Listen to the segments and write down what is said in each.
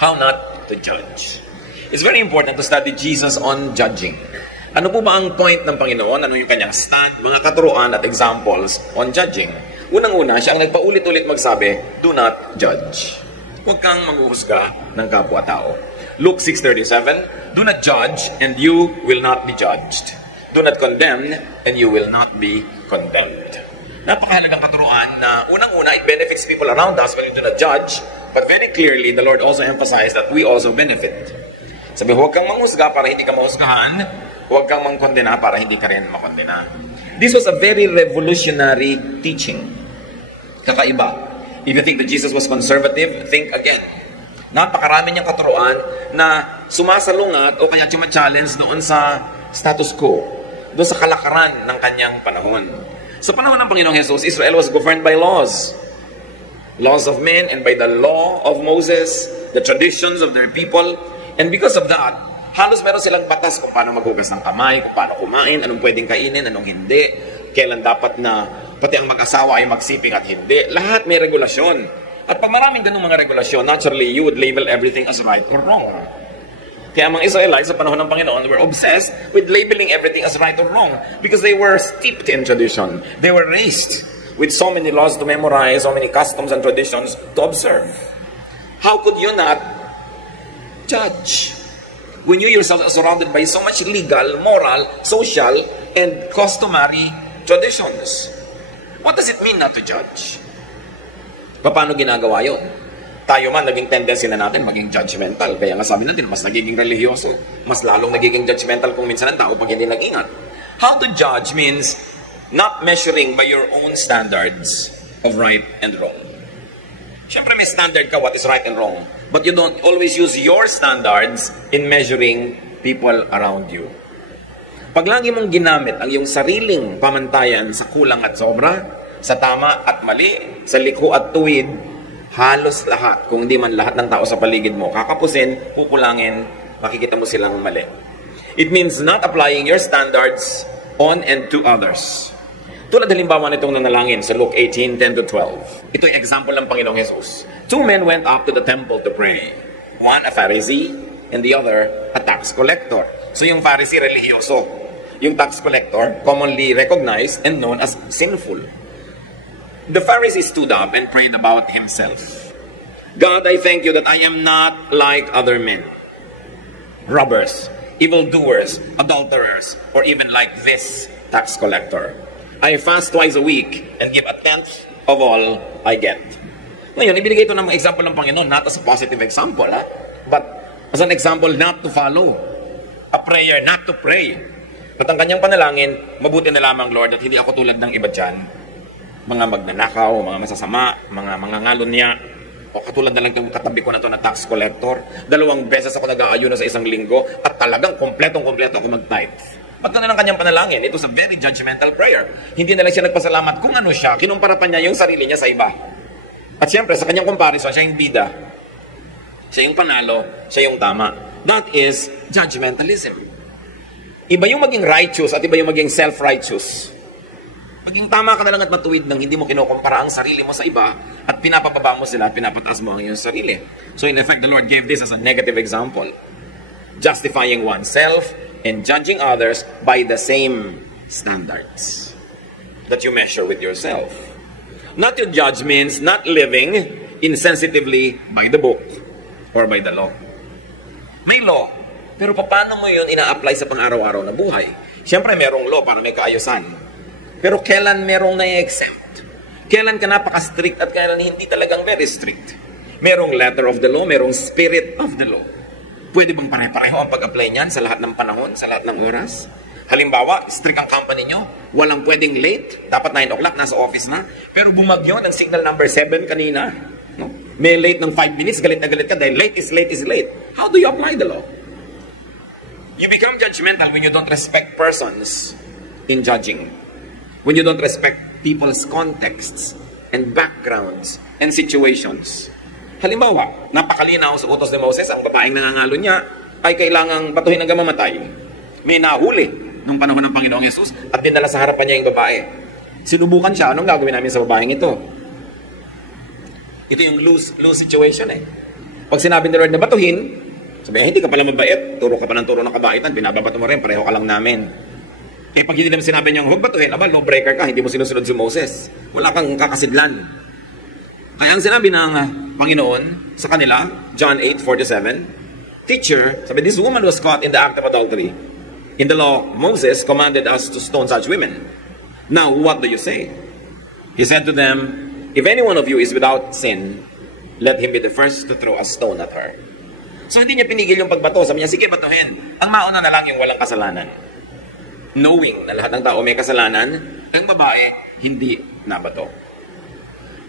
How not to judge. It's very important to study Jesus on judging. Ano po ba ang point ng Panginoon? Ano yung kanyang stand, mga katuruan at examples on judging? Unang-una, siya ang nagpaulit-ulit magsabi, do not judge. Huwag kang manghuhusga ng kapwa-tao. Luke 6:37, do not judge and you will not be judged. Do not condemn and you will not be condemned. Napakahalagang katuruan na unang-una, it benefits people around us when you do not judge, but very clearly, the Lord also emphasized that we also benefit. Sabi, huwag kang manghusga para hindi ka mahusgahan, huwag kang mangkondena para hindi ka rin makondena. This was a very revolutionary teaching. Kakaiba. If you think that Jesus was conservative, think again. Napakarami niyang katuruan na sumasalungat o kaya challenge doon sa status quo, doon sa kalakaran ng kanyang panahon. Sa panahon ng Panginoong Jesus, Israel was governed by laws. Laws of men and by the law of Moses, the traditions of their people. And because of that, halos meron silang batas kung paano maghugas ng kamay, kung paano kumain, anong pwedeng kainin, anong hindi, kailan dapat na pati ang mag-asawa ay magsiping at hindi. Lahat may regulasyon. At pag maraming ganung mga regulasyon, naturally, you would label everything as right or wrong. Kaya mga Israelites sa panahon ng Panginoon were obsessed with labeling everything as right or wrong because they were steeped in tradition. They were raised with so many laws to memorize, so many customs and traditions to observe. How could you not judge when you yourself are surrounded by so much legal, moral, social, and customary traditions? What does it mean not to judge? Paano ginagawa yun? Tayo man, naging tendency na natin maging judgmental. Kaya nga sabi natin, mas nagiging religyoso. Mas lalong nagiging judgmental kung minsan ang tao pag hindi nag-ingat. How to judge means not measuring by your own standards of right and wrong. Siyempre may standard ka what is right and wrong. But you don't always use your standards in measuring people around you. Pag lagi mong ginamit ang iyong sariling pamantayan sa kulang at sobra, sa tama at mali, sa likho at tuwid, halos lahat, kung hindi man lahat ng tao sa paligid mo, kakapusin, pupulangin, makikita mo silang mali. It means not applying your standards on and to others. Tulad halimbawa nitong nanalangin sa Luke 18:10-12. Ito yung example ng Panginoong Jesus. Two men went up to the temple to pray. One a Pharisee and the other a tax collector. So yung Pharisee religyoso. Yung tax collector commonly recognized and known as sinful. The Pharisee stood up and prayed about himself. God, I thank you that I am not like other men. Robbers, evildoers, adulterers, or even like this tax collector. I fast twice a week and give a tenth of all I get. Ngayon, ibinigay ito ng example ng Panginoon, not as a positive example, but as an example not to follow. A prayer not to pray. At ang kanyang panalangin, mabuti na lamang, Lord, at hindi ako tulad ng iba dyan. Mga magnanakaw, mga masasama, mga ngalon-niya, o katulad na lang itong katabi ko na ito na tax collector. 2 beses ako nag-aayuno sa isang linggo at talagang kompletong-kompleto ako mag-tithe. Ba't na lang kanyang panalangin? It was a very judgmental prayer. Hindi na lang siya nagpasalamat kung ano siya. Kinumpara pa niya yung sarili niya sa iba. At siyempre, sa kanyang comparison, siya yung bida. Siya yung panalo. Siya yung tama. That is judgmentalism. Iba yung maging righteous at iba yung maging self-righteous. Maging tama ka na lang at matuwid nang hindi mo kinukumpara ang sarili mo sa iba at pinapababa mo sila at pinapataas mo ang iyong sarili. So in effect, the Lord gave this as a negative example. Justifying oneself and judging others by the same standards that you measure with yourself. Not to judge means not living insensitively by the book or by the law. May law, pero paano mo yun ina-apply sa pang-araw-araw na buhay? Siyempre, merong law para may kaayusan. Pero kailan merong na-exempt? Kailan ka napaka-strict at kailan hindi talagang very strict? Merong letter of the law, merong spirit of the law. Pwede bang pare-pareho ang pag-apply niyan sa lahat ng panahon, sa lahat ng oras? Halimbawa, strict ang company nyo, walang pwedeng late, dapat 9 o'clock, nasa office na, pero bumagyo ng signal number 7 kanina. No? May late ng 5 minutes, galit na galit ka dahil late is late. How do you apply the law? You become judgmental when you don't respect persons in judging. When you don't respect people's contexts and backgrounds and situations. Halimbawa, napakalinaw sa utos ni Moses, ang babaeng nangangalo niya ay kailangang batuhin hanggang mamatay. May nahuli nung panahon ng Panginoong Jesus at dinala sa harapan niya yung babae. Sinubukan siya, anong gagawin namin sa babaeng ito? Ito yung lose situation eh. Pag sinabi ni Lord na batuhin, sabi, hindi ka pala mabait, turo ka pa ng turo ng kabaitan, binababato mo rin, pareho ka lang namin. Eh pag hindi naman sinabi niyang huwag batuhin, aba, lawbreaker ka, hindi mo sinusunod si Moses. Wala kang kakasidlan. Kaya ang sinabi ng Panginoon sa kanila, John 8:47, Teacher, sabi, this woman was caught in the act of adultery. In the law, Moses commanded us to stone such women. Now, what do you say? He said to them, if any one of you is without sin, let him be the first to throw a stone at her. So hindi niya pinigil yung pagbato. Sabi niya, sige, batuhin. Ang mauna na lang yung walang kasalanan. Knowing na lahat ng tao may kasalanan, ang babae, hindi nabato.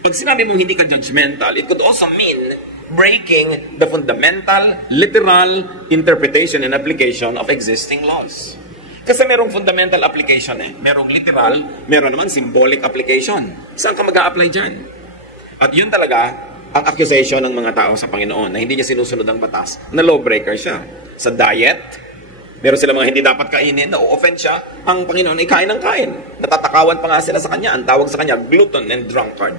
Pag sinabi mong hindi ka judgmental, it could also mean breaking the fundamental, literal interpretation and application of existing laws. Kasi merong fundamental application merong literal, meron naman symbolic application. Saan ka mag-a-apply dyan? At yun talaga ang accusation ng mga tao sa Panginoon na hindi niya sinusunod ang batas, na lawbreaker siya. Sa diet, meron sila mga hindi dapat kainin, na-offend siya, ang Panginoon ay kain ng kain. Natatakawan pa nga sila sa kanya, ang tawag sa kanya, glutton and drunkard.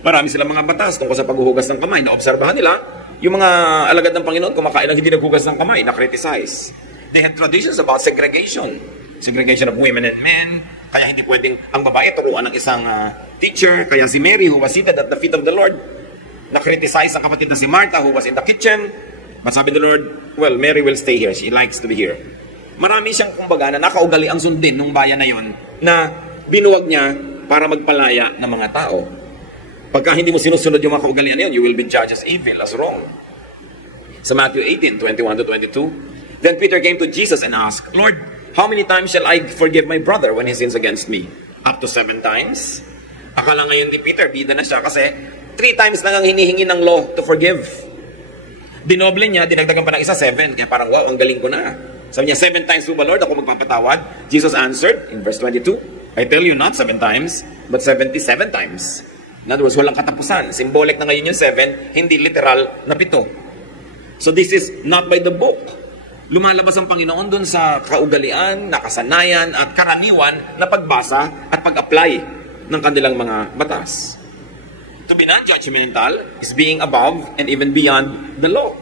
Marami silang mga batas tungkol sa paghuhugas ng kamay. Naobserbahan nila, yung mga alagad ng Panginoon, kumakain lang hindi naghugas ng kamay, na-criticize. They had traditions about segregation. Segregation of women and men. Kaya hindi pwedeng ang babae turuan ng isang teacher. Kaya si Mary, who was seated at the feet of the Lord, na-criticize ang kapatid na si Martha, who was in the kitchen. But sabi the Lord, well, Mary will stay here. She likes to be here. Marami siyang kumbaga na nakaugaliang sundin nung bayan na yon na binuwag niya para magpalaya ng mga tao. Pagka hindi mo sinusunod yung mga kaugalian na yun, you will be judged as evil, as wrong. Sa Matthew 18:21-22, then Peter came to Jesus and asked, Lord, how many times shall I forgive my brother when he sins against me? Up to 7 times? Akala ngayon ni Peter, bida na siya kasi 3 times lang ang hinihingi ng law to forgive. Dinoble niya, dinagdagan pa ng isa, 7. Kaya parang, wow, ang galing ko na. Sabi niya, 7 times po ba, Lord, ako magpapatawad? Jesus answered in verse 22, I tell you not 7 times, but 77 times. In other words, walang katapusan. Symbolic na ngayon yung 7, hindi literal na 7. So this is not by the book. Lumalabas ang Panginoon dun sa kaugalian, nakasanayan, at karaniwan na pagbasa at pag-apply ng kanilang mga batas. To be non-judgmental is being above and even beyond the law.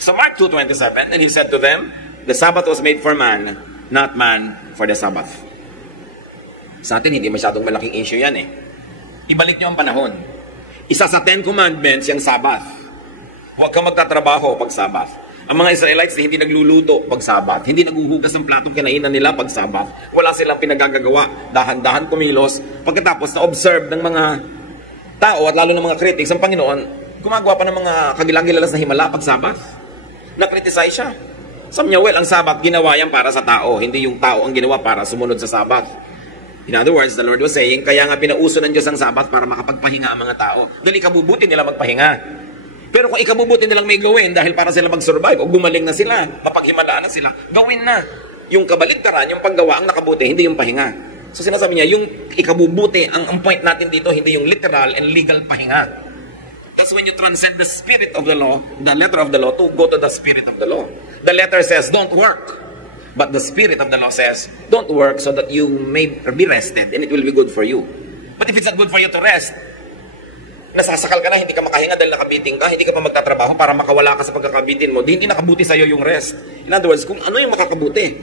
So Mark 2:27, and he said to them, the Sabbath was made for man, not man for the Sabbath. Sa atin, hindi masyadong malaking issue yan Ibalik niyo ang panahon. Isa sa 10 commandments yung Sabbath. Huwag kang magtatrabaho pag Sabbath. Ang mga Israelites hindi nagluluto pag Sabbath. Hindi naguhugas ng platong kinainan nila pag Sabbath. Wala silang pinagagagawa. Dahan-dahan kumilos. Pagkatapos na-observe ng mga tao at lalo ng mga critics, ang Panginoon, gumagawa pa ng mga kagilang-gilalas na himala pag Sabbath. Na-criticize siya. Sabi niya, well, ang Sabbath ginawa yan para sa tao. Hindi yung tao ang ginawa para sumunod sa Sabbath. In other words, the Lord was saying, kaya nga pinauso ng Diyos ang Sabbath para makapagpahinga ang mga tao. Dahil ikabubuti nila magpahinga. Pero kung ikabubuti nilang may gawin dahil para sila mag-survive o gumaling na sila, mapaghimalaan na sila, gawin na. Yung kabaligtaran, yung paggawa ang nakabuti, hindi yung pahinga. So sinasabi niya, yung ikabubuti, ang point natin dito, hindi yung literal and legal pahinga. That's when you transcend the spirit of the law, the letter of the law, to go to the spirit of the law. The letter says, don't work. But the spirit of the law says, don't work so that you may be rested and it will be good for you. But if it's not good for you to rest, nasasakal ka na, hindi ka makahinga dahil nakabiting ka, hindi ka pa magtatrabaho para makawala ka sa pagkakabitin mo, hindi nakabuti sa'yo yung rest. In other words, kung ano yung makakabuti,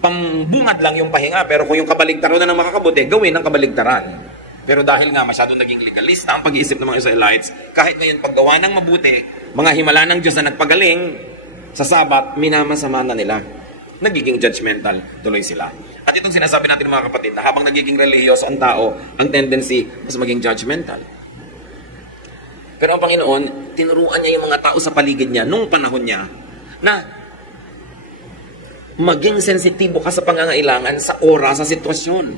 pambungad lang yung pahinga, pero kung yung kabaligtaran na ng makakabuti, gawin ang kabaligtaran. Pero dahil nga masyadong naging legalista ang pag-iisip ng mga Israelites, kahit ngayon paggawa ng mabuti, mga himala ng Diyos na nagpagaling, sa Sabat, minamasama na nila. Nagiging judgmental tuloy sila. At itong sinasabi natin mga kapatid, na habang nagiging relihiyoso ang tao, ang tendency mas maging judgmental. Pero ang Panginoon, tinuruan niya yung mga tao sa paligid niya, nung panahon niya, na maging sensitibo ka sa pangangailangan sa oras, sa sitwasyon.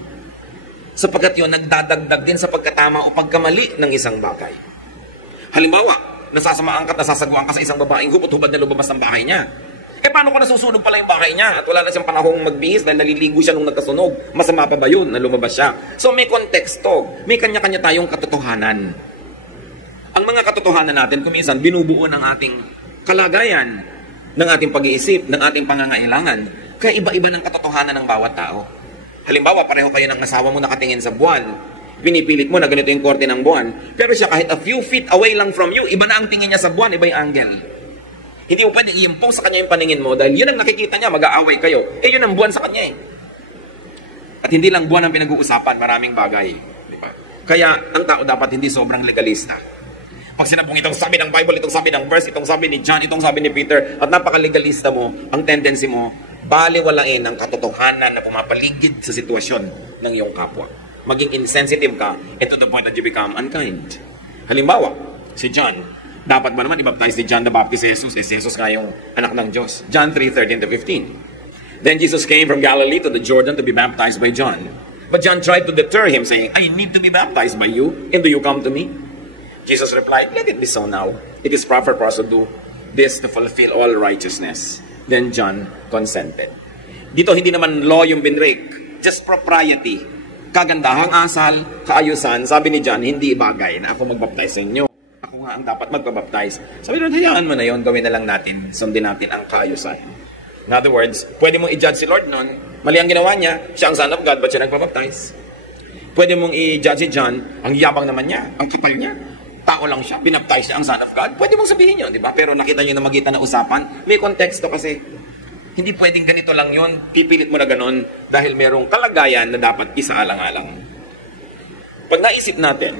Sapagkat yun, nagdadagdag din sa pagkatama o pagkamali ng isang bagay. Halimbawa, nasasamaan ka at nasasaguan ka sa isang babaeng hubot-hubad na lumabas ng bahay niya. Paano kung nasusunog pala yung bahay niya at wala na siyang panahong magbihis dahil naliligo siya nung nagkasunog? Masama pa ba yun na lumabas siya? So may konteksto. May kanya-kanya tayong katotohanan. Ang mga katotohanan natin, kuminsan, binubuo ng ating kalagayan, ng ating pag-iisip, ng ating pangangailangan. Kaya iba-iba ng katotohanan ng bawat tao. Halimbawa, pareho kayo ng asawa mo nakatingin sa buwan. Pinipilit mo na ganito yung korte ng buwan. Pero siya kahit a few feet away lang from you, iba na ang tingin niya sa buwan, iba yung angle. Hindi mo pwedeng i-impose sa kanya yung paningin mo dahil yun ang nakikita niya, mag-aaway kayo. Eh yun ang buwan sa kanya eh. At hindi lang buwan ang pinag-uusapan, maraming bagay. Di ba? Kaya ang tao dapat hindi sobrang legalista. Pag sinabong itong sabi ng Bible, itong sabi ng verse, itong sabi ni John, itong sabi ni Peter, at napaka-legalista mo, ang tendency mo, baliwalain ang katotohanan na pumapaligid sa sitwasyon ng iyong kapwa. Maging insensitive ka, to the point that you become unkind. Halimbawa, si John, dapat ba naman i-baptize ni John the Baptist si Jesus? Si Jesus nga yung anak ng Diyos. John 3:13-15. Then Jesus came from Galilee to the Jordan to be baptized by John. But John tried to deter him, saying, I need to be baptized by you, and do you come to me? Jesus replied, let it be so now. It is proper for us to do this to fulfill all righteousness. Then John consented. Dito hindi naman law yung binrake, just propriety. Kagandahang asal, kaayusan, sabi ni John, hindi bagay na ako magbaptize sa inyo. Ako nga ang dapat magpabaptize. Sabi doon, hayaan mo na yun, gawin na lang natin, sundin natin ang kaayusan. In other words, pwede mong i-judge si Lord noon, mali ang ginawa niya, siya ang Son of God, ba't siya nagpabaptize? Pwede mong i-judge si John, ang yabang naman niya, ang kapal niya, tao lang siya, binaptize niya ang Son of God. Pwede mong sabihin yun, di ba? Pero nakita niyo na magitan na usapan, may konteksto kasi. Hindi pwedeng ganito lang yun, pipilit mo na ganon dahil merong kalagayan na dapat isaalang-alang. Pag naisip natin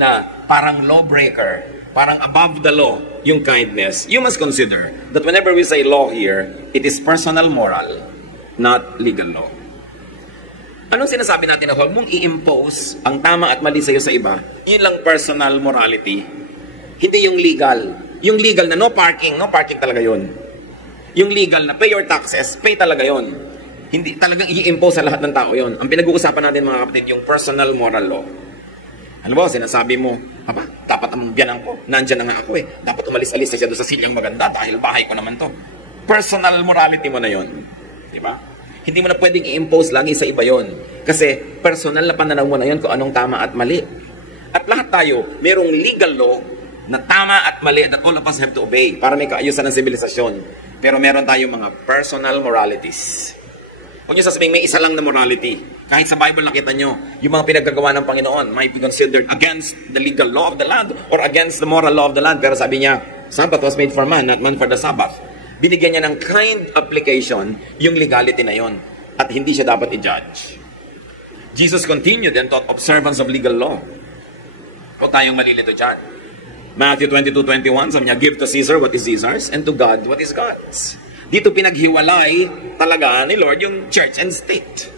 na parang lawbreaker, parang above the law, yung kindness, you must consider that whenever we say law here, it is personal moral, not legal law. Anong sinasabi natin na huwag mong i-impose ang tama at mali sa'yo sa iba? Yun lang personal morality. Hindi yung legal. Yung legal na no parking talaga yun. Yung legal na pay your taxes, pay talaga yun. Hindi talagang i-impose sa lahat ng tao yun. Ang pinag-uusapan natin mga kapatid, yung personal moral law. Ano ba, sinasabi mo, dapat ang biyanan ko, nandyan na nga ako eh. Dapat umalis-alis na siya doon sa silyang maganda dahil bahay ko naman to. Personal morality mo na yun. Diba? Hindi mo na pwedeng i-impose lagi sa iba yon. Kasi personal na pananaw mo na yon kung anong tama at mali. At lahat tayo, merong legal law na tama at mali that all of us have to obey para may kaayusan ng sibilisasyon. Pero meron tayong mga personal moralities. Huwag niyo sasabihin, may isa lang na morality. Kahit sa Bible nakita nyo, yung mga pinaggagawa ng Panginoon might be considered against the legal law of the land or against the moral law of the land. Pero sabi niya, Sabbath was made for man, not man for the Sabbath. Binigyan niya ng kind application yung legality na yon at hindi siya dapat i-judge. Jesus continued and taught observance of legal law. Huwag tayong malilito dyan. Matthew 22:21, sabi niya, give to Caesar what is Caesar's and to God what is God's. Dito pinaghiwalay talaga ni Lord yung church and state.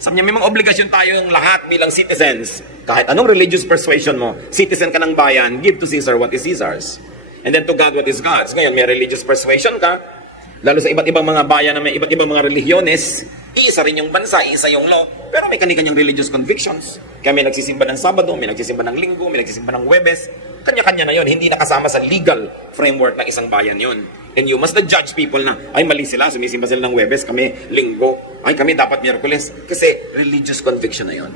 Sabi niya, may mga obligasyon tayong lahat bilang citizens. Kahit anong religious persuasion mo, citizen ka ng bayan, give to Caesar what is Caesar's. And then to God what is God's. Ngayon, may religious persuasion ka, lalo sa iba't ibang mga bayan na may iba't ibang mga religyones, iisa rin yung bansa, iisa yung law, pero may kanya-kanyang religious convictions. Kaya may nagsisimba ng Sabado, may nagsisimba ng Linggo, may nagsisimba ng Huwebes, kanya-kanya na yon, hindi nakasama sa legal framework ng isang bayan yon. And you must judge people na, ay mali sila, sumisimba sila ng Huwebes, kami Linggo, ay kami dapat Miyerkules, kasi religious conviction na yon.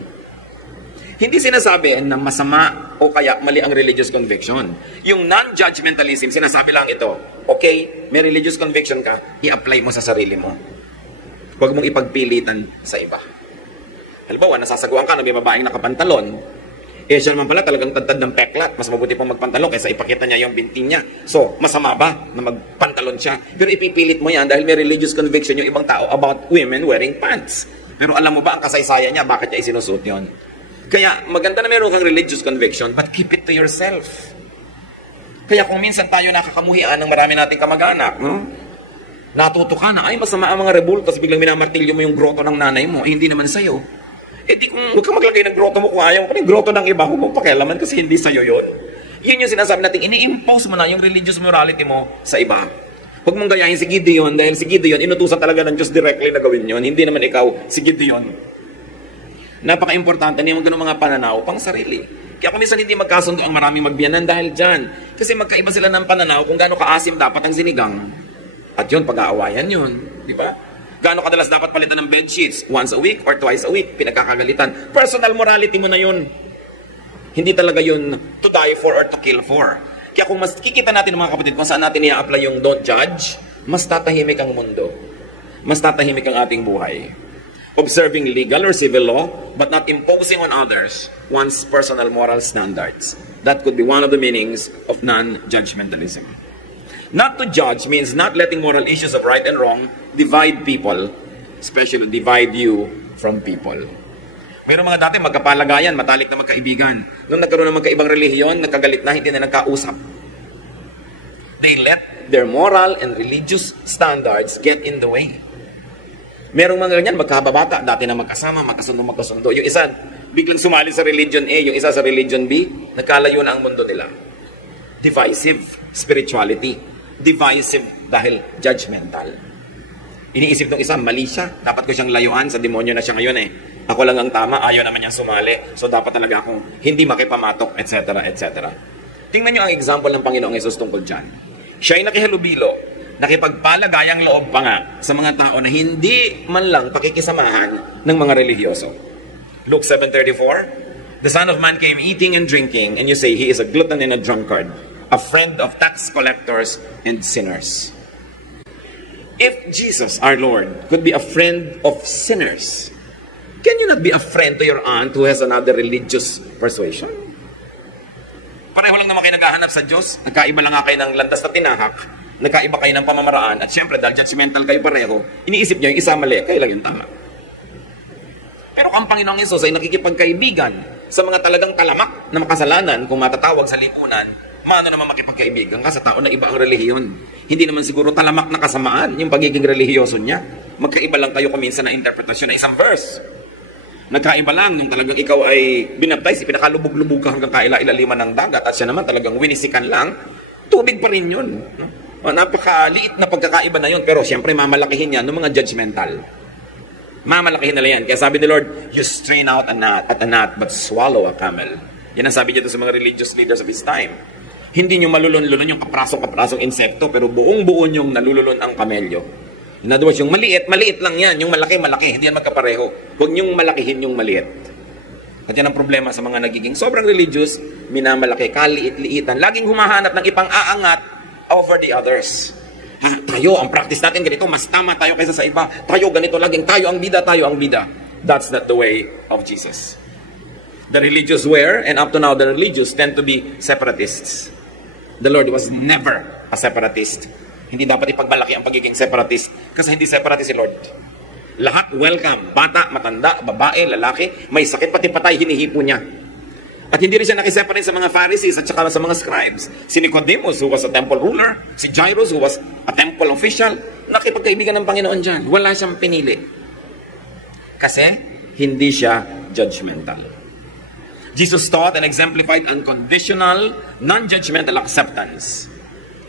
Hindi sinasabi na masama o kaya mali ang religious conviction. Yung non-judgmentalism, sinasabi lang ito, okay, may religious conviction ka, i-apply mo sa sarili mo. Huwag mong ipagpilitan sa iba. Halimbawa, nasasaguan ka na may babaeng nakapantalon, eh siya naman pala talagang tadtad ng peklat, mas mabuti pong magpantalon kaysa ipakita niya yung binti niya. So, masama ba na magpantalon siya? Pero ipipilit mo yan dahil may religious conviction yung ibang tao about women wearing pants. Pero alam mo ba ang kasaysayan niya, bakit niya isinusuot yun? Kaya maganda na meron kang religious conviction, but keep it to yourself. Kaya kung minsan tayo nakakamuhian ng marami nating kamag-anak, no? Natuto ka na, ay masama ang mga rebulto, tapos biglang minamartilyo mo yung groto ng nanay mo, hindi naman sa'yo. Eh di kung huwag kang maglagay ng groto mo kung ayaw mo, yung groto ng iba, huwag mong pakialaman kasi hindi sa'yo yun. Yun yung sinasabi natin, ini-impose mo na yung religious morality mo sa iba. Huwag mong gayahin si Gideon, dahil si Gideon, inutusan talaga ng Diyos directly na gawin yun, hindi naman ikaw si Gideon. Napaka-importante na yung ganung mga pananaw pang sarili. Kaya kung minsan hindi magkasundo ang maraming magbiyanan dahil dyan. Kasi magkaiba sila ng pananaw kung gaano kaasim dapat ang sinigang. At yun, pag-aawayan yun. Di ba? Gaano kadalas dapat palitan ng bed sheets? Once a week or twice a week? Pinagkakagalitan. Personal morality mo na yun. Hindi talaga yun to die for or to kill for. Kaya kung mas kikita natin mga kapatid kung saan natin i-apply yung don't judge, mas tatahimik ang mundo. Mas tatahimik ang ating buhay. observing legal or civil law, but not imposing on others one's personal moral standards. That could be one of the meanings of non-judgmentalism. Not to judge means not letting moral issues of right and wrong divide people, especially divide you from people. Mayroong mga dati magkapalagayan, matalik na magkaibigan. Nung nagkaroon ng magkaibang relihiyon, nagkagalit na, hindi na nagkausap. They let their moral and religious standards get in the way. Merong mga ganyan, magkababata, dati na magkasama, magkasundo. Yung isa, biglang sumali sa religion A, yung isa sa religion B, nagkalayo na ang mundo nila. Divisive spirituality. Divisive dahil judgmental. Iniisip ng isa, mali siya. Dapat ko siyang layuan, sa demonyo na siya ngayon eh. Ako lang ang tama, ayaw naman niyang sumali. So dapat talaga akong hindi makipamatok, etc. etc. Tingnan niyo ang example ng Panginoong Hesus tungkol dyan. Siya ay nakihalubilo, nakipagpalagayang loob pa nga sa mga tao na hindi man lang pakikisamahan ng mga relihiyoso. Luke 7:34, the Son of Man came eating and drinking, and you say he is a glutton and a drunkard, a friend of tax collectors and sinners. If Jesus, our Lord, could be a friend of sinners, can you not be a friend to your aunt who has another religious persuasion? Pareho lang naman kayo naghahanap sa Diyos. Nagkaiba lang nga kayo ng landas na tinahak. Nagkaiba kayo ng pamamaraan. At syempre, dahil judgmental kayo pareho, iniisip nyo yung isa mali, kayo lang yung tama. Pero ang Panginoong Hesus ay nakikipagkaibigan sa mga talagang talamak na makasalanan kung matatawag sa lipunan, maano naman makipagkaibigan ka sa tao na iba ang relihiyon. Hindi naman siguro talamak na kasamaan yung pagiging relihiyoso niya. Magkaiba lang kayo kuminsan na interpretasyon ng isang verse. Nagkaiba lang nung talagang ikaw ay binaptize, pinakalubog-lubog ka hanggang kaila-ilaliman ng dagat at siya naman talagang winisikan lang, tubig pa rin yun. No? Napakaliit na pagkakaiba na yun, pero siyempre mamalakihin yan ng mga judgmental. Mamalakihin nila yan. Kaya sabi ni Lord, you strain out a gnat, but swallow a camel. Yan ang sabi niya sa mga religious leaders of his time. Hindi nyo malulun-lulun yung kaprasong insekto, pero buong-buo nyong nalululun ang kamelyo. In other words, yung maliit lang yan. Yung malaki, hindi yan magkapareho. Huwag nyong malakihin yung maliit. At yan ang problema sa mga nagiging sobrang religious, minamalaki, kaliit-liitan. Laging humahanap ng ipang-aangat over the others. Tayo, ang practice natin ganito, mas tama tayo kaysa sa iba. Tayo ganito, laging tayo ang bida. That's not the way of Jesus. The religious were, and up to now, the religious tend to be separatists. The Lord was never a separatist. Hindi dapat ipagmalaki ang pagiging separatist kasi hindi separatist si Lord. Lahat welcome. Bata, matanda, babae, lalaki, may sakit pati patay, hinihipo niya. At hindi rin siya nakiseparate sa mga Pharisees at saka sa mga scribes. Si Nicodemus, who was a temple ruler, si Jairus, who was a temple official, nakipagkaibigan ng Panginoon dyan. Wala siyang pinili. Kasi hindi siya judgmental. Jesus taught and exemplified unconditional, non-judgmental acceptance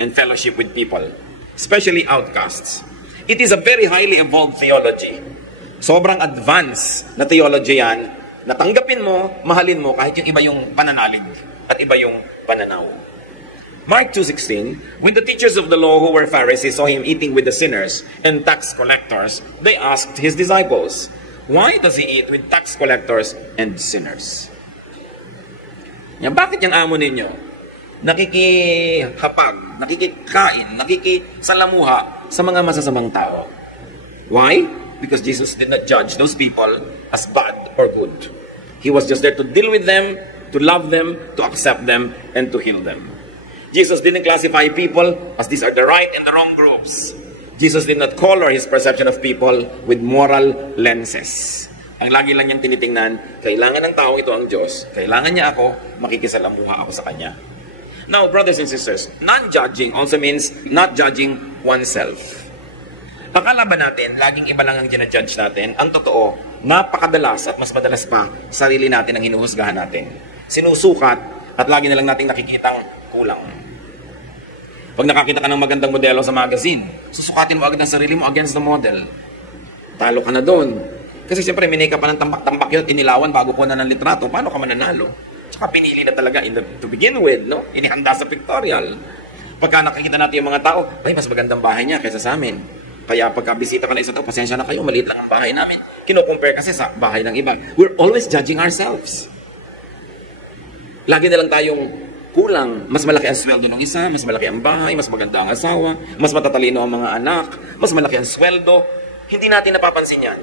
and fellowship with people, especially outcasts. It is a very highly evolved theology. Sobrang advanced na theology yan, natanggapin mo, mahalin mo, kahit yung iba yung pananalig at iba yung pananaw. Mark 2:16, when the teachers of the law who were Pharisees saw him eating with the sinners and tax collectors, they asked his disciples, why does he eat with tax collectors and sinners? Yan, bakit yung amo ninyo nakikihapag, nakikikain, nakikisalamuha sa mga masasamang tao? Why? Because Jesus did not judge those people as bad or good. He was just there to deal with them, to love them, to accept them, and to heal them. Jesus didn't classify people as these are the right and the wrong groups. Jesus did not color his perception of people with moral lenses. Ang lagi lang niyang tinitingnan, kailangan ng taong ito ang Diyos, kailangan niya ako, makikisalamuha ako sa Kanya. Now, brothers and sisters, non-judging also means not judging oneself. Akala ba natin, laging iba lang ang ginajudge natin? Ang totoo, napakadalas at mas madalas pa, sarili natin ang hinuhusgahan natin. Sinusukat at lagi na lang nating nakikitang kulang. Pag nakakita ka ng magandang modelo sa magazine, susukatin mo agad ang sarili mo against the model. Talo ka na doon. Kasi siyempre, mineka pa ng tambak-tambak yun, inilawan bago po na ng litrato. Paano ka mananalo? Tsaka pinili na talaga to begin with, no? Inihanda sa pictorial. Pagka nakikita natin yung mga tao, ay, mas magandang bahay niya kaysa sa amin. Kaya pagka-bisita ka na isa tao, pasensya na kayo, maliit lang ang bahay namin. Kino-compare kasi sa bahay ng iba. We're always judging ourselves. Lagi na lang tayong kulang. Mas malaki ang sweldo ng isa, mas malaki ang bahay, mas maganda ang asawa, mas matatalino ang mga anak, mas malaki ang sweldo. Hindi natin napapansin yan.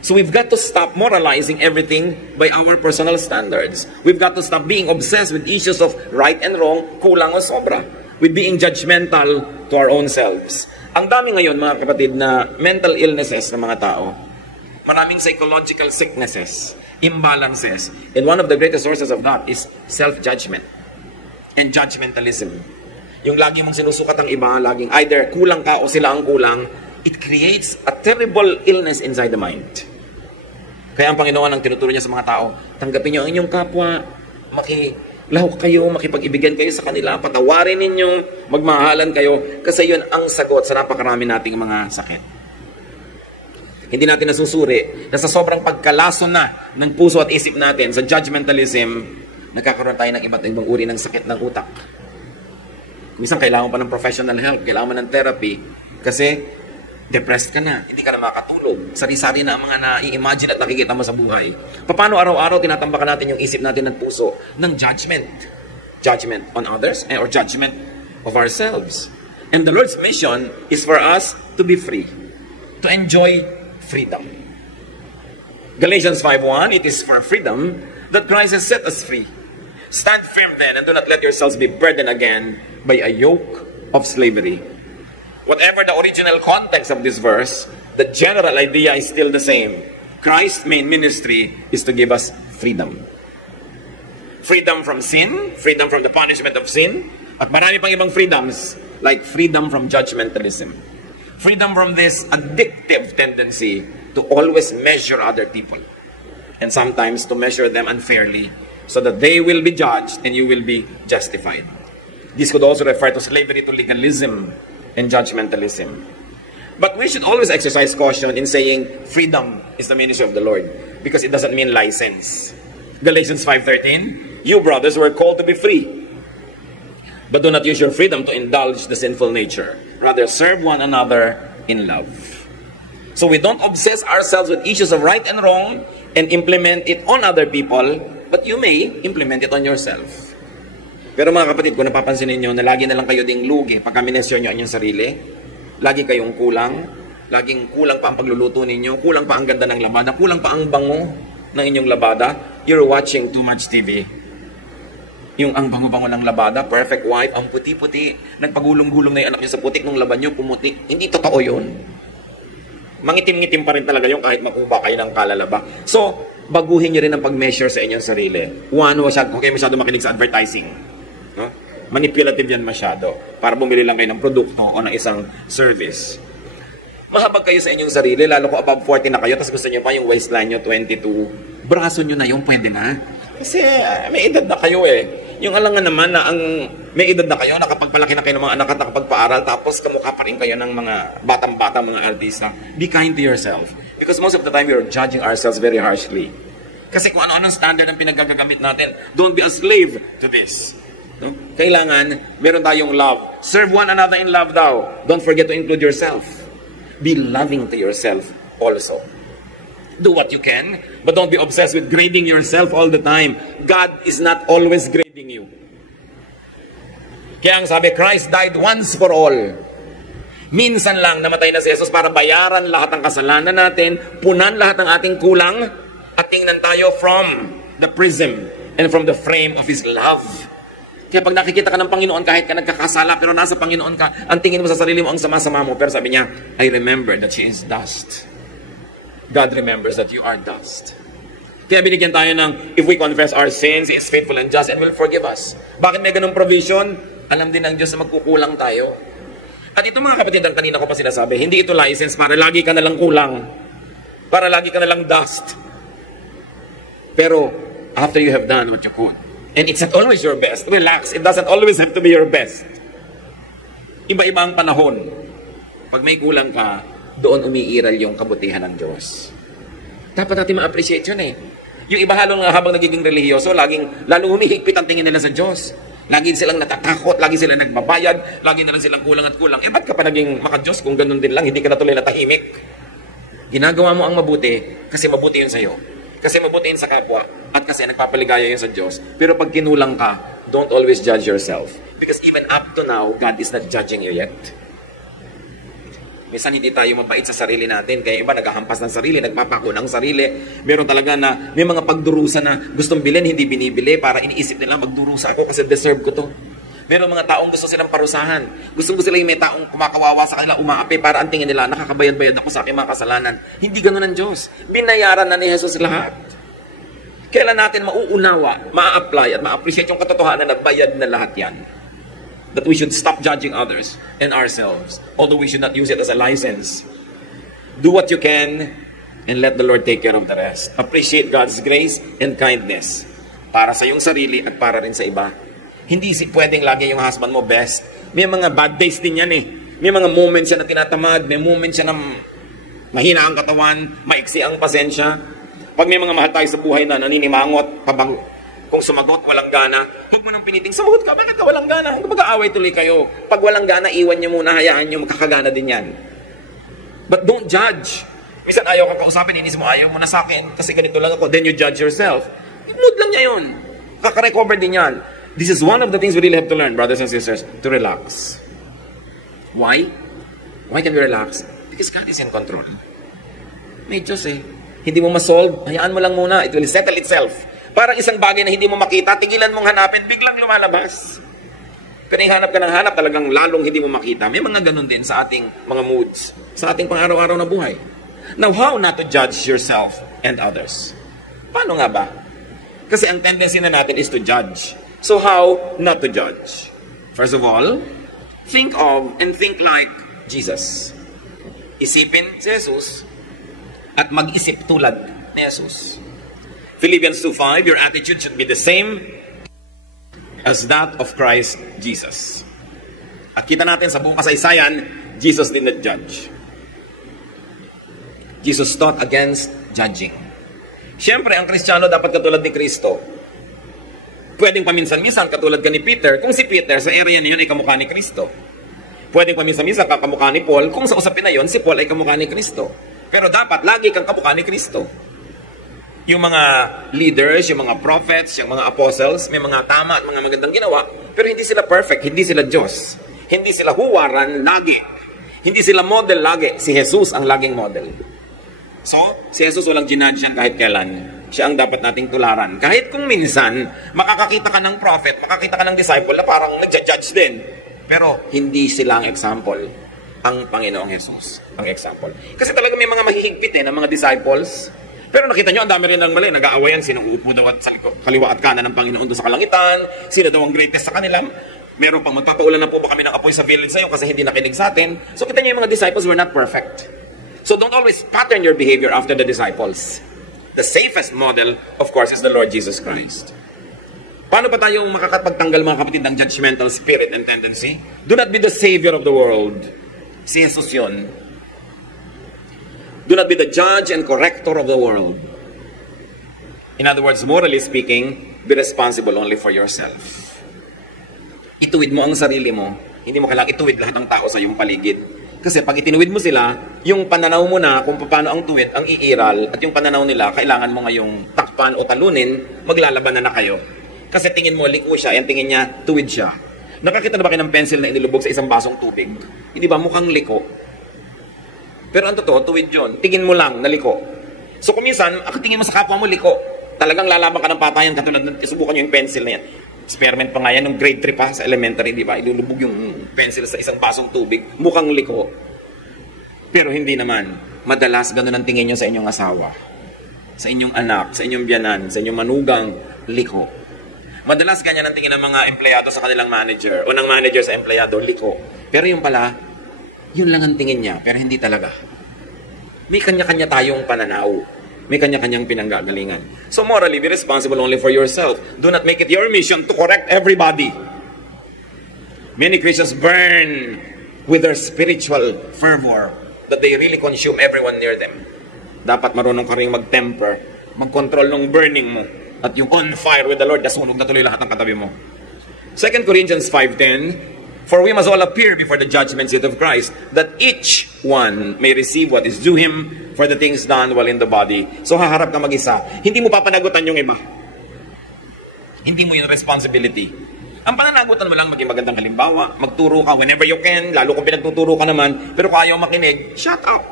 So we've got to stop moralizing everything by our personal standards. We've got to stop being obsessed with issues of right and wrong, kulang o sobra. With being judgmental to our own selves. Ang dami ngayon, mga kapatid, na mental illnesses ng mga tao. Maraming psychological sicknesses, imbalances. And one of the greatest sources of that is self-judgment and judgmentalism. Yung lagi mong sinusukat ang iba, laging either kulang ka o sila ang kulang, it creates a terrible illness inside the mind. Kaya ang Panginoon ang tinuturo niya sa mga tao, tanggapin niyo ang inyong kapwa, makilahok kayo, makipag-ibigan kayo sa kanila, patawarin ninyo, magmahalan kayo, kasi yun ang sagot sa napakarami nating mga sakit. Hindi natin nasusuri na sa sobrang pagkalaso na ng puso at isip natin sa judgmentalism, nagkakaroon tayo ng iba't ibang uri ng sakit ng utak. Minsan kailangan pa ng professional help, kailangan mo ng therapy, kasi depressed ka na, hindi ka na makatulog, sari-sari na ang mga na-i-imagine at nakikita mo sa buhay. Paano araw-araw tinatambakan natin yung isip natin at puso ng judgment? Judgment on others or judgment of ourselves. And the Lord's mission is for us to be free, to enjoy freedom. Galatians 5:1, it is for freedom that Christ has set us free. Stand firm then and do not let yourselves be burdened again by a yoke of slavery. Whatever the original context of this verse, the general idea is still the same. Christ's main ministry is to give us freedom. Freedom from sin, freedom from the punishment of sin, at marami pang ibang freedoms, like freedom from judgmentalism. Freedom from this addictive tendency to always measure other people. And sometimes to measure them unfairly, so that they will be judged and you will be justified. This could also refer to slavery to legalism and judgmentalism. But we should always exercise caution in saying freedom is the ministry of the Lord, because it doesn't mean license. Galatians 5:13, you brothers were called to be free, but do not use your freedom to indulge the sinful nature. Rather, serve one another in love. So we don't obsess ourselves with issues of right and wrong and implement it on other people, but you may implement it on yourself. Pero mga kapatid, kung napapansin ninyo na lagi na lang kayo ding lugi pagka minesyon nyo ang inyong sarili, lagi kayong kulang, laging kulang pa ang pagluluto ninyo, kulang pa ang ganda ng labada, kulang pa ang bango ng inyong labada, you're watching too much TV. Yung ang bango-bango ng labada, perfect wife, ang puti-puti, nagpagulong-gulong na yung anak nyo sa putik ng laban nyo, pumuti. Hindi totoo yun. Mangitim-ngitim pa rin talaga yung kahit makuha kayo ng kalalaba. So, baguhin nyo rin ang pag-measure sa inyong sarili. One, huwag kayo masyado makinig sa advertising. No? Manipulative yan masyado para bumili lang kayo ng produkto o ng isang service. Mahabag kayo sa inyong sarili, lalo kung above 40 na kayo, tapos gusto nyo pa yung waistline nyo 22, braso nyo na yung pwede na. Kasi may edad na kayo eh. Yung alangan naman na ang may edad na kayo, nakapagpalaki na kayo ng mga anak at nakapagpaaral, tapos kamukha pa rin kayo ng mga batang-bata, mga artista. Be kind to yourself. Because most of the time, we are judging ourselves very harshly. Kasi kung ano-anong standard ang pinagagamit natin, don't be a slave to this. No? Kailangan, meron tayong love. Serve one another in love daw. Don't forget to include yourself. Be loving to yourself also. Do what you can, but don't be obsessed with grading yourself all the time. God is not always grading you. Kaya ang sabi, Christ died once for all. Minsan lang namatay na si Jesus para bayaran lahat ng kasalanan natin, punan lahat ng ating kulang, at tingnan tayo from the prism and from the frame of His love. Kaya pag nakikita ka ng Panginoon, kahit ka nagkakasala, pero nasa Panginoon ka, ang tingin mo sa sarili mo, ang sama-sama mo. Pero sabi niya, I remember that she is dust. God remembers that you are dust. Kaya binigyan tayo ng, if we confess our sins, He is faithful and just and will forgive us. Bakit may ganung provision? Alam din ng Diyos na magkukulang tayo. At ito mga kapatid, ang kanina ko pa sinasabi, hindi ito license para lagi ka nalang kulang. Para lagi ka nalang dust. Pero, after you have done what you could, and it's not always your best. Relax. It doesn't always have to be your best. Iba-iba ang panahon. Pag may kulang ka, doon umiiral yung kabutihan ng Diyos. Dapat natin ma-appreciate yun eh. Yung iba halong habang nagiging relihiyoso, lalo humihigpit ang tingin nila sa Diyos. Lagi silang natatakot, lagi silang nagbabayad, lagi na lang silang kulang at kulang. Ba't ka pa naging maka-Diyos kung ganun din lang, hindi ka na tuloy natahimik? Ginagawa mo ang mabuti kasi mabuti yun sa'yo. Kasi mabuti yun sa kapwa at kasi nagpapaligaya yun sa Diyos. Pero pag kinulang ka, don't always judge yourself. Because even up to now, God is not judging you yet. Minsan hindi tayo mabait sa sarili natin. Kaya iba naghahampas ng sarili, nagpapako ng sarili. Meron talaga na may mga pagdurusa na gustong bilhin, hindi binibili para iniisip nila magdurusa ako kasi deserve ko to. Meron mga taong gusto silang parusahan. Gusto sila yung may taong kumakawawa sa kanila, umaapi para ang tingin nila, nakakabayad-bayad ako sa aking mga kasalanan. Hindi ganun ang Diyos. Binayaran na ni Jesus lahat. Kailan natin mauunawa, ma-apply at ma-appreciate yung katotohanan na bayad na lahat yan. That we should stop judging others and ourselves, although we should not use it as a license. Do what you can and let the Lord take care of the rest. Appreciate God's grace and kindness para sa iyong sarili at para rin sa iba. Hindi pwedeng lagi yung husband mo best. May mga bad days din yan eh. May mga moments siya na tinatamad, may moments siya na mahina ang katawan, maiksi ang pasensya. Pag may mga mahal tayo sa buhay na naninimangot, kung sumagot, walang gana, huwag mo nang piniting, sumagot ka, bakit ka walang gana? Mag-aaway tuloy kayo. Pag walang gana, iwan niyo muna, hayaan niyo, magkakagana din yan. But don't judge. Minsan ayaw kang kausapin, inis mo, ayaw mo na sa akin, kasi ganito lang ako, then you judge yourself. Mood lang niya yun. Kaka-recover din yan. This is one of the things we really have to learn, brothers and sisters, to relax. Why? Why can we relax? Because God is in control. May Diyos eh. Hindi mo ma-solve, hayaan mo lang muna, it will settle itself. Parang isang bagay na hindi mo makita, tigilan mong hanapin, biglang lumalabas. Pero yung hanap ka ng hanap, talagang lalong hindi mo makita. May mga ganun din sa ating mga moods, sa ating pang-araw-araw na buhay. Now, how not to judge yourself and others? Paano nga ba? Kasi ang tendency na natin is to judge. So how not to judge? First of all, think of and think like Jesus. Isipin si Jesus at mag-isip tulad ni Jesus. Philippians 2:5, your attitude should be the same as that of Christ Jesus. At kita natin sa buong kasaysayan, Jesus did not judge. Jesus taught against judging. Siyempre, ang Kristiyano dapat katulad ni Kristo. Pwedeng paminsan-minsan katulad ka ni Peter, kung si Peter sa area na yun ay kamukha ni Kristo. Pwedeng paminsan-minsan kamukha ni Paul, kung sa usapin na yun, si Paul ay kamukha ni Kristo. Pero dapat lagi kang kamukha ni Kristo. Yung mga leaders, yung mga prophets, yung mga apostles, may mga tama at mga magandang ginawa, pero hindi sila perfect, hindi sila Diyos. Hindi sila huwaran lagi. Hindi sila model lagi. Si Jesus ang laging model. So, si Jesus walang ginudge yan kahit kailan. Siya ang dapat nating tularan. Kahit kung minsan, makakakita ka ng prophet, makakita ka ng disciple na parang nagja-judge din. Pero hindi sila ang example. Ang Panginoong Jesus ang example. Kasi talaga may mga mahihigpit ng mga disciples. Pero nakita nyo, ang dami rin ng mali. Nag-aawayan, sino uupo daw at sa kaliwa at kanan ng Panginoon doon sa kalangitan, sino daw ang greatest sa kanila. Meron pang magpapaulan na po ba kami ng apoy sa village sa'yo kasi hindi nakinig sa atin. So kita nyo yung mga disciples were not perfect. So don't always pattern your behavior after the disciples. The safest model, of course, is the Lord Jesus Christ. Paano pa tayo makakapagtanggal mga kapatid ng judgmental spirit and tendency? Do not be the savior of the world. Si Jesus yun. Do not be the judge and corrector of the world. In other words, morally speaking, be responsible only for yourself. Ituwid mo ang sarili mo. Hindi mo kailangang ituwid lahat ng tao sa iyong paligid. Kasi pag itinuwid mo sila, yung pananaw mo na kung paano ang tuwid, ang iiral, at yung pananaw nila, kailangan mo ngayong takpan o talunin, maglalaban na kayo. Kasi tingin mo, liko siya, yan tingin niya, tuwid siya. Nakakita na ba kayo ng pencil na inilubog sa isang basong tubig? Hindi ba mukhang liko? Pero ang totoo, tuwid yun. Tingin mo lang, naliko. So kung minsan, tingin mo sa kapwa mo, liko. Talagang lalaban ka ng patayan, katulad ng subukan nyo yung pencil na yan. Experiment pa nga yan, nung grade 3 pa sa elementary, di ba? Ilulubog yung pencil sa isang basong tubig, mukhang liko. Pero hindi naman. Madalas, ganun ang tingin nyo sa inyong asawa. Sa inyong anak, sa inyong biyanan, sa inyong manugang, liko. Madalas, ganyan ang tingin ng mga empleyado sa kanilang manager, o ng manager sa empleyado, liko. Pero yung pala, yun lang ang tingin niya, pero hindi talaga. May kanya-kanya tayong pananaw. May kanya-kanyang pinanggagalingan. So morally, be responsible only for yourself. Do not make it your mission to correct everybody. Many Christians burn with their spiritual fervor that they really consume everyone near them. Dapat marunong ka rin mag-temper, mag-control ng burning mo. At yung on fire with the Lord, nasunog na tuloy lahat ng katabi mo. 2 Corinthians 5:10, for we must all appear before the judgment seat of Christ, that each one may receive what is due him for the things done while in the body. So haharap ka mag-isa. Hindi mo papanagutan yung iba. Hindi mo yung responsibility. Ang pananagutan mo lang, maging magandang halimbawa, magturo ka whenever you can, lalo kung pinagtuturo ka naman, pero kung ayaw makinig, shut up.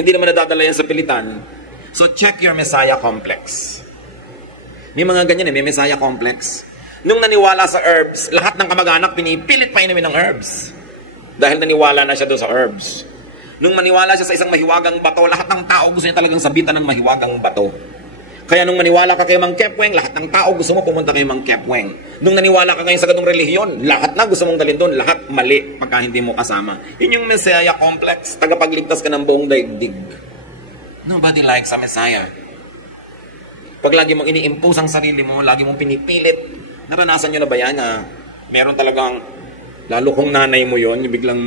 Hindi naman nadadala yan sa pilitan. So check your Messiah complex. May mga ganyan may Messiah complex. Nung naniwala sa herbs, lahat ng kamag-anak pinipilit pa inumin ng herbs. Dahil naniwala na siya doon sa herbs. Nung maniwala siya sa isang mahiwagang bato, lahat ng tao gusto niya talagang sabitan ng mahiwagang bato. Kaya nung maniwala ka kay Mang Kepweng, lahat ng tao gusto mo pumunta kay Mang Kepweng. Nung naniwala ka ngayon sa ganung relihiyon, lahat na gusto mong dalhin doon, lahat mali pagka hindi mo kasama. Yun yung Messiah complex, tagapagligtas ka ng buong daigdig. Nobody likes a Messiah. Pag lagi mong ini-impose ang sarili mo, lagi mong pinipilit, naranasan nyo na ba yan na meron talagang, lalo kung nanay mo yon, yung biglang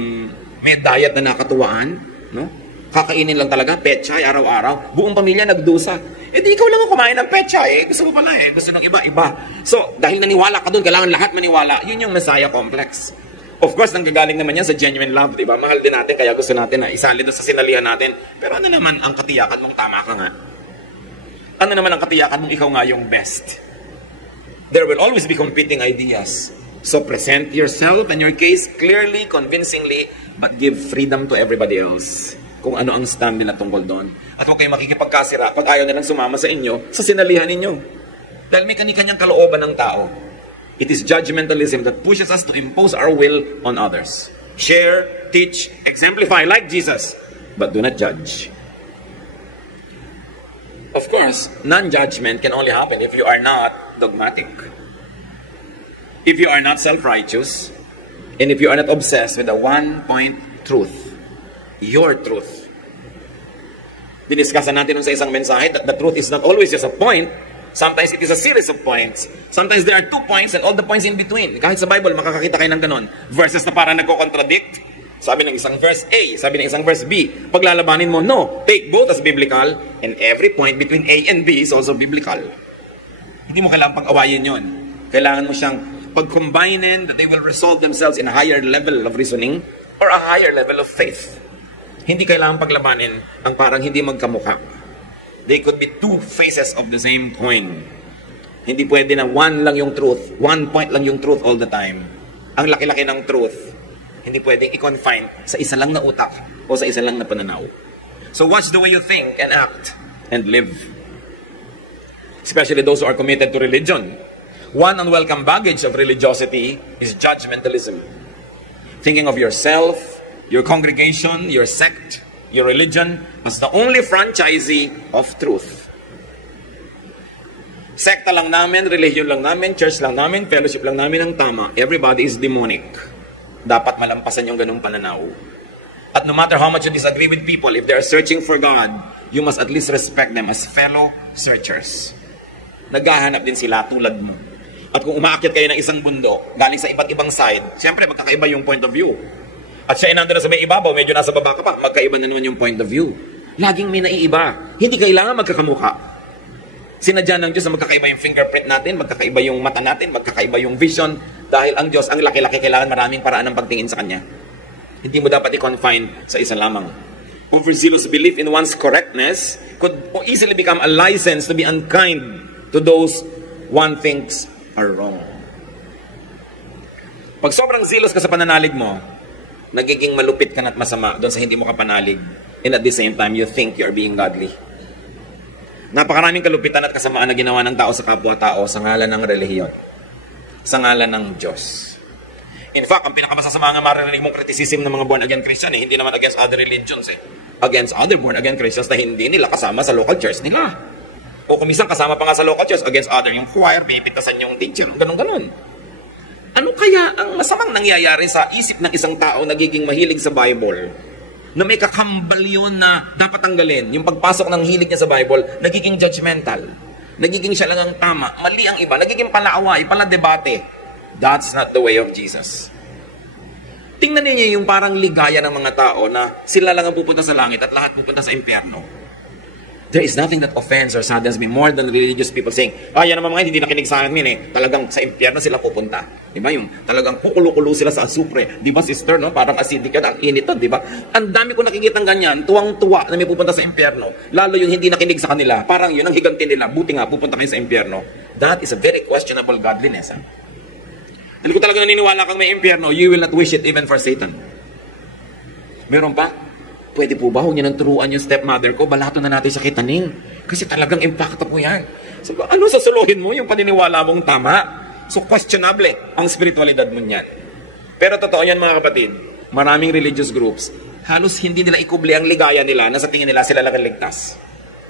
may diet na nakatuwaan, no? Kakainin lang talaga, pechay, araw-araw. Buong pamilya nagdusa. Di ikaw lang ang kumain ng pechay. Gusto mo pala Gusto ng iba. So, dahil naniwala ka doon, kailangan lahat maniwala. Yun yung Messiah complex. Of course, nanggagaling naman yan sa genuine love, di ba? Mahal din natin, kaya gusto natin na isali doon sa sinalihan natin. Pero ano naman ang katiyakan mong tama ka nga? Ano naman ang katiyakan mong ikaw nga yung best? There will always be competing ideas. So, present yourself and your case clearly, convincingly, but give freedom to everybody else. Kung ano ang stand nila tungkol doon. At huwag kayong makikipagkasira pag ayaw nilang sumama sa inyo, sa sinalihan ninyo. Dahil may kani-kanyang kalooban ng tao. It is judgmentalism that pushes us to impose our will on others. Share, teach, exemplify like Jesus, but do not judge. Of course, non-judgment can only happen if you are not dogmatic. If you are not self-righteous, and if you are not obsessed with the one-point truth. Your truth. Diniscusan natin sa isang mensahe that the truth is not always just a point. Sometimes it is a series of points. Sometimes there are 2 points and all the points in between. Kahit sa Bible, makakakita kayo ng ganon. Verses na parang nagko-contradict. Sabi ng isang verse A, sabi ng isang verse B. Paglalabanin mo, no. Take both as biblical and every point between A and B is also biblical. Hindi mo kailangan pag-awayin yun. Kailangan mo siyang pag-combinin that they will resolve themselves in a higher level of reasoning or a higher level of faith. Hindi kailangan paglabanin ang parang hindi magkamukha. They could be 2 faces of the same coin. Hindi pwede na one lang yung truth, 1 point lang yung truth all the time. Ang laki-laki ng truth, hindi pwedeng i-confine sa isa lang na utak o sa isa lang na pananaw. So watch the way you think and act and live. Especially those who are committed to religion. One unwelcome baggage of religiosity is judgmentalism. Thinking of yourself, your congregation, your sect, your religion as the only franchisee of truth. Sekta lang namin, religion lang namin, church lang namin, fellowship lang namin ang tama. Everybody is demonic. Dapat malampasan yung ganung pananaw. At no matter how much you disagree with people, if they are searching for God, you must at least respect them as fellow searchers. Naghahanap din sila tulad mo. At kung umaakyat kayo ng isang bundok, galing sa iba't ibang side, siyempre magkakaiba yung point of view. At siya inanda na sa may ibabaw, medyo nasa baba ka pa, magkaiba na naman yung point of view. Laging may naiiba. Hindi kailangan magkakamukha. Sinadya ng Diyos na magkakaiba yung fingerprint natin, magkakaiba yung mata natin, magkakaiba yung vision. Dahil ang Diyos, ang laki-laki, kailangan maraming paraan ng pagtingin sa Kanya. Hindi mo dapat i-confine sa isa lamang. Overzealous belief in one's correctness could easily become a license to be unkind to those one thinks are wrong. Pag sobrang zealous ka sa pananalig mo, nagiging malupit ka na't masama doon sa hindi mo kapanalig. And at the same time, you think you're being godly. Napakaraming kalupitan at kasamaan na ginawa ng tao sa kapwa-tao sa ngalan ng relihiyon. Sa ngalan ng Diyos. In fact, ang pinakamasasama nga maririnig mong criticism ng mga born-again Christian, hindi naman against other religions. Against other born-again Christians na hindi nila kasama sa local church nila. O kumisang kasama pa nga sa local church against other, yung choir, pipintasan yung teacher, ganun-ganun. Ano kaya ang masamang nangyayari sa isip ng isang tao nagiging mahilig sa Bible? Na may kakambal yun na dapat tanggalin. Yung pagpasok ng hilig niya sa Bible, nagiging judgmental. Nagiging siya lang ang tama. Mali ang iba. Nagiging palaaway, paladebate. That's not the way of Jesus. Tingnan niyo yung parang ligaya ng mga tao na sila lang ang pupunta sa langit at lahat pupunta sa impyerno. There is nothing that offends or saddens me more than religious people saying, yan naman mga hindi nakinig sa amin Talagang sa impyerno sila pupunta. Diba? Yung talagang kukulo-kulo sila sa asupre. Diba sister, no? Parang acidic yan, ang init to, diba? Ang dami ko nakikitang ganyan, tuwang-tuwa na may pupunta sa impyerno. Lalo yung hindi nakinig sa kanila, parang yun ang higanti nila. Buti nga, pupunta kayo sa impyerno. That is a very questionable godliness. Dahil kung talaga naniniwala kang may impyerno, you will not wish it even for Satan. Meron pa? Pwede po ba? Huwag niyo nang turuan yung stepmother ko, balato na natin sa kitanin. Kasi talagang impacto po yan. So, ano sasuluhin mo yung paniniwala mong tama? So, questionable ang spiritualidad mo niyan. Pero totoo yan mga kapatid, maraming religious groups, halos hindi nila ikubli ang ligaya nila na sa tingin nila sila lang ligtas.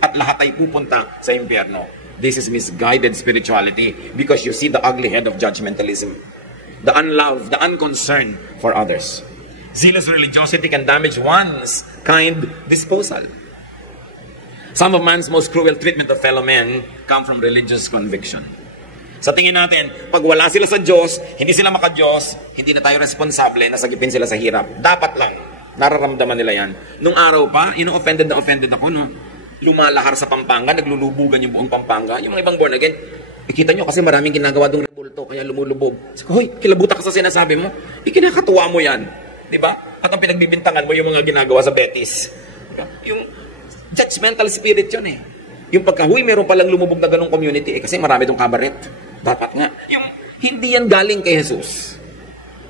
At lahat ay pupunta sa impyerno. This is misguided spirituality because you see the ugly head of judgmentalism. The unlove, the unconcern for others. Zealous religiosity can damage one's kind disposal. Some of man's most cruel treatment of fellow men come from religious conviction. Sa tingin natin, pag wala sila sa Diyos, hindi sila maka-Diyos, hindi na tayo responsable, nasagipin sila sa hirap. Dapat lang, nararamdaman nila yan. Nung araw pa, offended na offended ako, no? Lumalahar sa Pampanga, naglulubugan yung buong Pampanga. Yung mga ibang born again, ikita nyo kasi maraming ginagawa dong rebulto, kaya lumulubog. Hoy, kilabuta ka sa sinasabi mo. Ikinakatuwa mo yan. Diba? At ang pinagbibintangan mo yung mga ginagawa sa Betis. Yung judgmental spirit yun eh. Yung pagka, meron palang lumubog na ganong community kasi marami itong kabaret. Dapat nga. Yung hindi yan galing kay Jesus.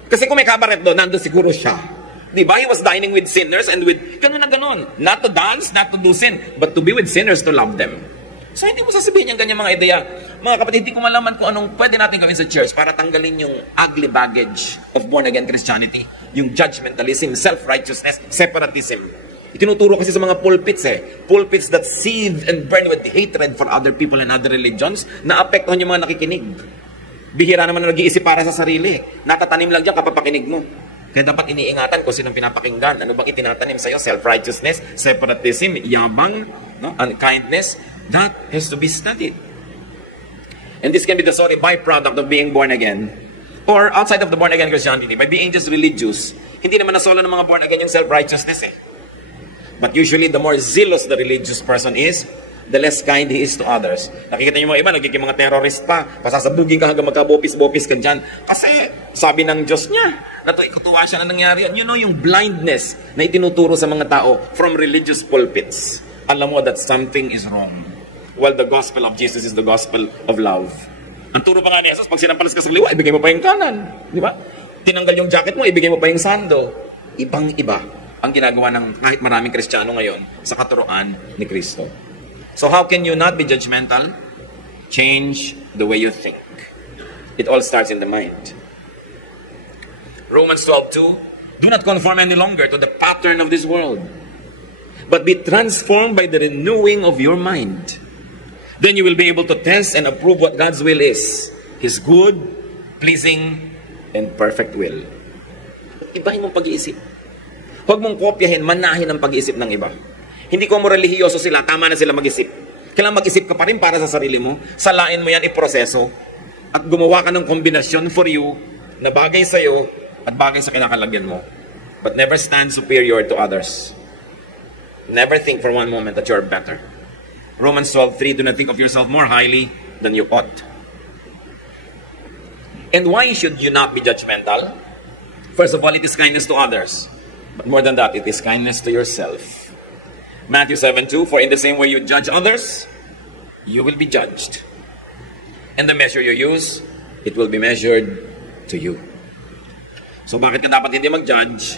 Kasi kung may kabaret doon, nandun siguro siya. Diba? He was dining with sinners and with ganun na ganun. Not to dance, not to do sin, but to be with sinners to love them. So hindi mo sasabihin yung ganyan mga ideya. Mga kapatid, hindi ko malaman kung anong pwede natin gawin sa church para tanggalin yung ugly baggage of born-again Christianity. Yung judgmentalism, self-righteousness, separatism. Itinuturo kasi sa mga pulpits Pulpits that seethe and burn with hatred for other people and other religions, na apektuhan yung mga nakikinig. Bihira naman na nag-iisip para sa sarili. Natatanim lang dyan kapapakinig mo. Kaya dapat iniingatan kung sinong pinapakinggan. Ano bang itinatanim sa'yo? Self-righteousness, separatism, yabang, no? Unkindness. That has to be studied. And this can be the byproduct of being born again. Or outside of the born again Christianity, by being just religious. Hindi naman nasolo ng mga born again yung self-righteousness But usually, the more zealous the religious person is, the less kind he is to others. Nakikita niyo mga iba, nagiging mga terrorist pa. Pasasabugin ka hanggang magkabopis-bopis ka dyan. Kasi sabi ng Diyos niya, ikutuwa siya na nangyari yan. You know, yung blindness na itinuturo sa mga tao from religious pulpits. Alam mo that something is wrong. While the gospel of Jesus is the gospel of love. Ang turo pa nga ni Jesus, pag sinampalas ka sa liwa, ibigay mo pa yung kanan. Di ba? Tinanggal yung jacket mo, ibigay mo pa yung sando. Ibang-iba ang ginagawa ng kahit maraming Kristiyano ngayon sa katuruan ni Kristo. So how can you not be judgmental? Change the way you think. It all starts in the mind. Romans 12:2, do not conform any longer to the pattern of this world, but be transformed by the renewing of your mind. Then you will be able to test and approve what God's will is. His good, pleasing, and perfect will. Ibahin mong pag-iisip. Huwag mong kopyahin, manahin ang pag-iisip ng iba. Hindi ko mo relihiyoso sila, tama na sila mag-isip. Kailangan mag-isip ka pa rin para sa sarili mo. Salain mo yan, iproseso. At gumawa ka ng kombinasyon for you na bagay sa'yo at bagay sa kinakalagyan mo. But never stand superior to others. Never think for one moment that you are better. Romans 12:3, do not think of yourself more highly than you ought. And why should you not be judgmental? First of all, it is kindness to others. But more than that, it is kindness to yourself. Matthew 7:2, for in the same way you judge others, you will be judged. And the measure you use, it will be measured to you. So bakit ka dapat hindi mag-judge?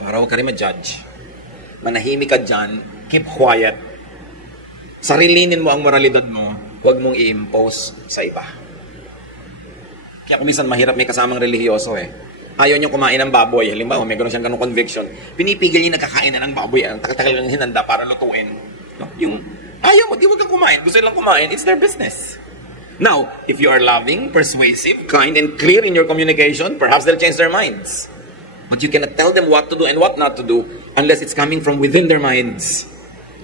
Para huwag ka rin mag-judge. Manahimik ka dyan, keep quiet. Sarilinin mo ang moralidad mo, huwag mong i-impose sa iba. Kaya kung minsan mahirap may kasamang relihiyoso Ayaw niyong kumain ng baboy. Halimbawa, may gano'n siyang ganong conviction. Pinipigil niya nagkakain na ng baboy. Ang tagal lang hinanda para lutuin. No? Yung, ayaw mo, di wag kang kumain. Gusto nilang kumain. It's their business. Now, if you are loving, persuasive, kind, and clear in your communication, perhaps they'll change their minds. But you cannot tell them what to do and what not to do unless it's coming from within their minds.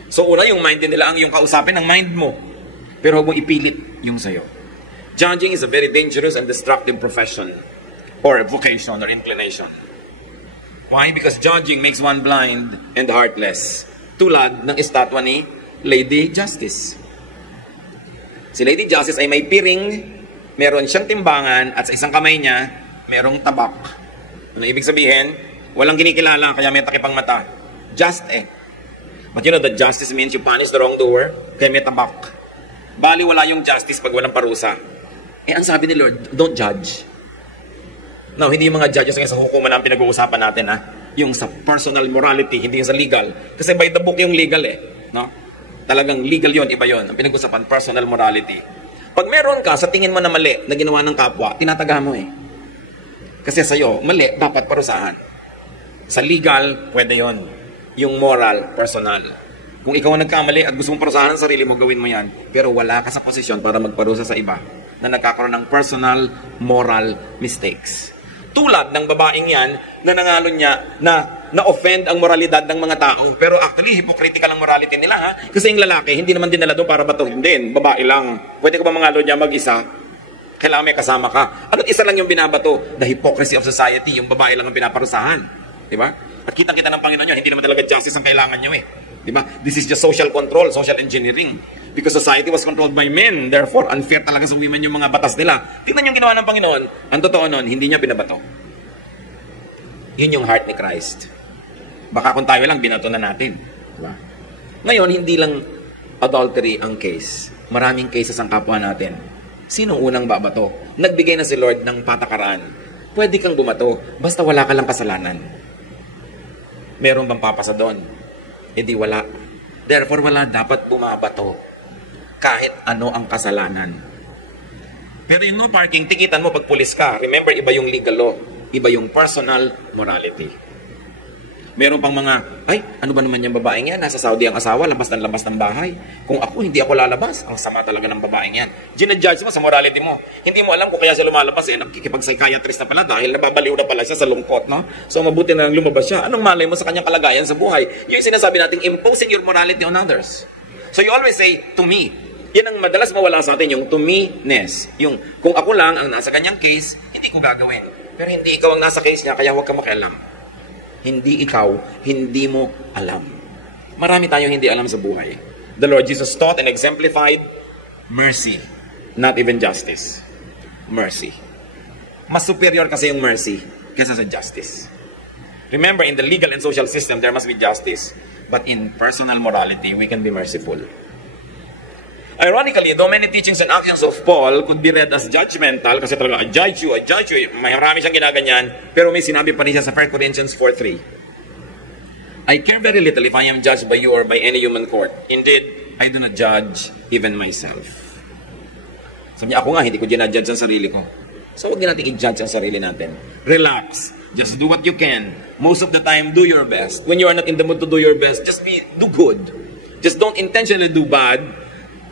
So, una, yung mind din nila ang yung kausapin ng mind mo. Pero huwag mo ipilit yung sayo. Judging is a very dangerous and destructive profession. Or vocation or inclination. Why? Because judging makes one blind and heartless. Tulad ng estatwa ni Lady Justice. Si Lady Justice ay may piring, meron siyang timbangan, at sa isang kamay niya, merong tabak. Ano ibig sabihin? Walang kinikilala, kaya may takipang mata. Just But you know that justice means you punish the wrongdoer, kaya may tabak. Bali wala yung justice pag walang parusa. Ang sabi ni Lord, don't judge. Now, hindi yung mga judges ngayon sa hukuman na ang pinag-uusapan natin, ha? Yung sa personal morality, hindi yung sa legal. Kasi by the book yung legal no? Talagang legal yon, iba yon. Ang pinag-uusapan, personal morality. Pag meron ka, sa tingin mo na mali, na ginawa ng kapwa, tinataga mo Kasi sa'yo, mali, dapat parusahan. Sa legal, pwede yon. Yung moral, personal. Kung ikaw ang nagkamali at gusto mong parusahan ang sarili mo, gawin mo yan. Pero wala ka sa posisyon para magparusa sa iba na nagkakaroon ng personal, moral mistakes. Tulad ng babaeng yan na nangalon niya na-offend ang moralidad ng mga tao. Pero actually, hypocritical ang morality nila, ha? Kasi yung lalaki, hindi naman dinala doon para batuhin din. Babae lang. Pwede ko ba mangalon niya mag-isa? Kailangan may kasama ka. Ano't isa lang yung binabato? The hypocrisy of society. Yung babae lang ang pinaparusahan. Diba? At kitang-kita ng Panginoon niya, hindi naman talaga justice ang kailangan niyo Diba? This is just social control, social engineering. Because society was controlled by men. Therefore, unfair talaga sa women yung mga batas nila. Tingnan yung ginawa ng Panginoon. Ang totoo nun, hindi niya binabato. Yun yung heart ni Christ. Baka kung tayo lang, binato na natin. Diba? Ngayon, hindi lang adultery ang case. Maraming cases ang kapwa natin. Sinong unang babato? Nagbigay na si Lord ng patakaran. Pwede kang bumato, basta wala ka lang kasalanan. Meron bang papasa doon? Hindi wala. Therefore, wala dapat bumabato. Kahit ano ang kasalanan. Pero yung no parking, tikitan mo pag pulis ka. Remember, iba yung legal law. Iba yung personal morality. Meron pang mga, ay, ano ba naman yung babaeng yan? Nasa Saudi ang asawa, labas ng bahay. Kung ako, hindi ako lalabas. Ang sama talaga ng babaeng yan. Ginadjudge mo sa morality mo. Hindi mo alam kung kaya siya lumalabas. Nakikipag-psychiatrist na pala dahil nababaliw na pala siya sa lungkot, no? So, mabuti na lang lumabas siya. Anong malay mo sa kanyang kalagayan sa buhay? Yun yung sinasabi natin, imposing your morality on others. So, you always say, to me. Yan ang madalas mawala sa atin, yung to me-ness. Yung, kung ako lang ang nasa kanyang case, hindi ko gagawin. Pero hindi ikaw ang nasa case niya, kaya huwag ka makialam. Hindi ikaw, hindi mo alam. Marami tayong hindi alam sa buhay. The Lord Jesus taught and exemplified mercy, not even justice. Mercy. Mas superior kasi yung mercy kaysa sa justice. Remember, in the legal and social system, there must be justice. But in personal morality, we can be merciful. Ironically, though many teachings and actions of Paul could be read as judgmental, kasi talaga, I judge you, marami siyang ginaganyan, pero may sinabi pa rin siya sa 1 Corinthians 4:3. I care very little if I am judged by you or by any human court. Indeed, I do not judge even myself. Sabi niya, ako nga, hindi ko ginajudge ang sarili ko. So, huwag natin i-judge ang sarili natin. Relax. Just do what you can. Most of the time, do your best. When you are not in the mood to do your best, do good. Just don't intentionally do bad.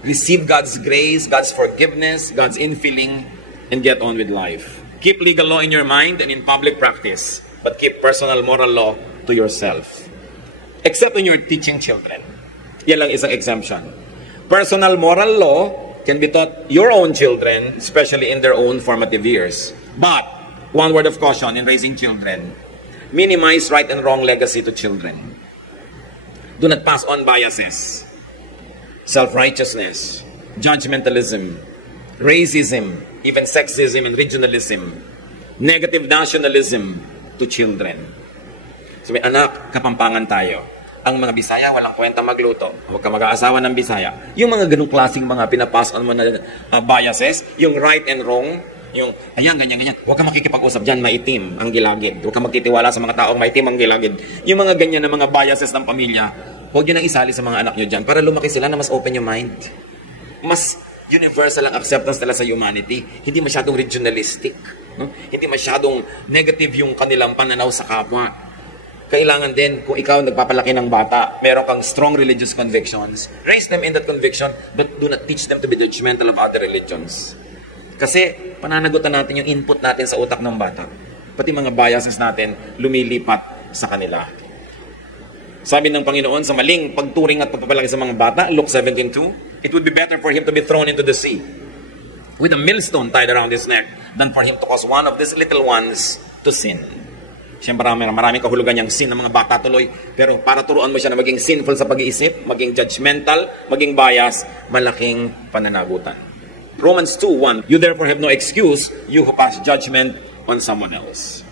Receive God's grace, God's forgiveness, God's infilling, and get on with life. Keep legal law in your mind and in public practice, but keep personal moral law to yourself. Except when you're teaching children. Yan lang isang exemption. Personal moral law can be taught your own children, especially in their own formative years. But, one word of caution in raising children, minimize right and wrong legacy to children. Do not pass on biases. Self-righteousness, judgmentalism, racism, even sexism and regionalism, negative nationalism to children. So, anak, kapampangan tayo. Ang mga Bisaya, walang kwenta magluto. Huwag ka mag-aasawa ng Bisaya. Yung mga ganung klaseng mga pinapasan mo na biases, yung right and wrong, yung, ayan, ganyan. Huwag ka makikipag-usap dyan, maitim ang gilagid. Huwag ka magtitiwala sa mga taong maitim ang gilagid. Yung mga ganyan na mga biases ng pamilya, huwag nyo nang isali sa mga anak nyo dyan para lumaki sila na mas open yung mind. Mas universal ang acceptance nila sa humanity. Hindi masyadong regionalistic. No? Hindi masyadong negative yung kanilang pananaw sa kapwa. Kailangan din, kung ikaw nagpapalaki ng bata, meron kang strong religious convictions, raise them in that conviction, but do not teach them to be judgmental of other religions. Kasi pananagutan natin yung input natin sa utak ng bata. Pati mga biases natin lumilipat sa kanila. Sabi ng Panginoon sa maling pagturing at pagpapalaki sa mga bata, Luke 17:2, it would be better for him to be thrown into the sea with a millstone tied around his neck than for him to cause one of these little ones to sin. Siyempre maraming kahulugan yung sin ng mga bata tuloy, pero para turuan mo siya na maging sinful sa pag-iisip, maging judgmental, maging bias, malaking pananagutan. Romans 2:1, you therefore have no excuse, you who pass judgment on someone else.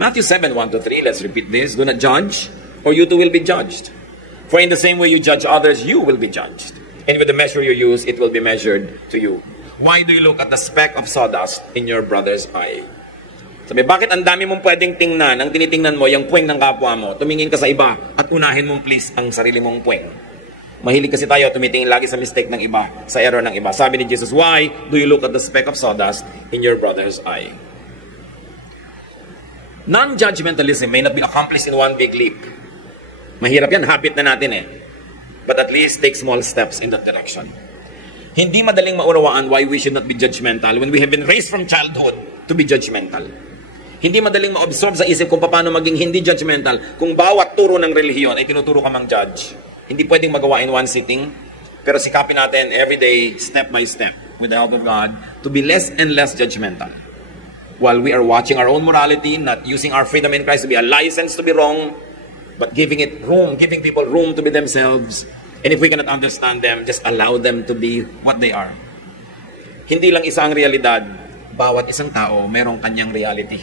Matthew 7:1-3, let's repeat this, do not judge, or you too will be judged. For in the same way you judge others, you will be judged. And with the measure you use, it will be measured to you. Why do you look at the speck of sawdust in your brother's eye, Sabi, bakit ang dami mong pwedeng tingnan? Ang tinitingnan mo, yung puweng ng kapwa mo. Tumingin ka sa iba at unahin mong please ang sarili mong puweng. Mahilig kasi tayo, tumitingin lagi sa mistake ng iba, sa error ng iba. Sabi ni Jesus, why do you look at the speck of sawdust in your brother's eye? Non-judgmentalism may not be accomplished in one big leap. Mahirap yan, habit na natin eh. But at least take small steps in that direction. Hindi madaling maunawaan why we should not be judgmental when we have been raised from childhood to be judgmental. Hindi madaling ma-absorb sa isip kung paano maging hindi judgmental kung bawat turo ng relihiyon ay tinuturo ka mang judge. Hindi pwedeng magawa in one sitting, pero sikapin natin every day, step by step, with the help of God, to be less and less judgmental. While we are watching our own morality, not using our freedom in Christ to be a license to be wrong, but giving it room, giving people room to be themselves. And if we cannot understand them, just allow them to be what they are. Hindi lang isa ang realidad, bawat isang tao merong kanyang reality.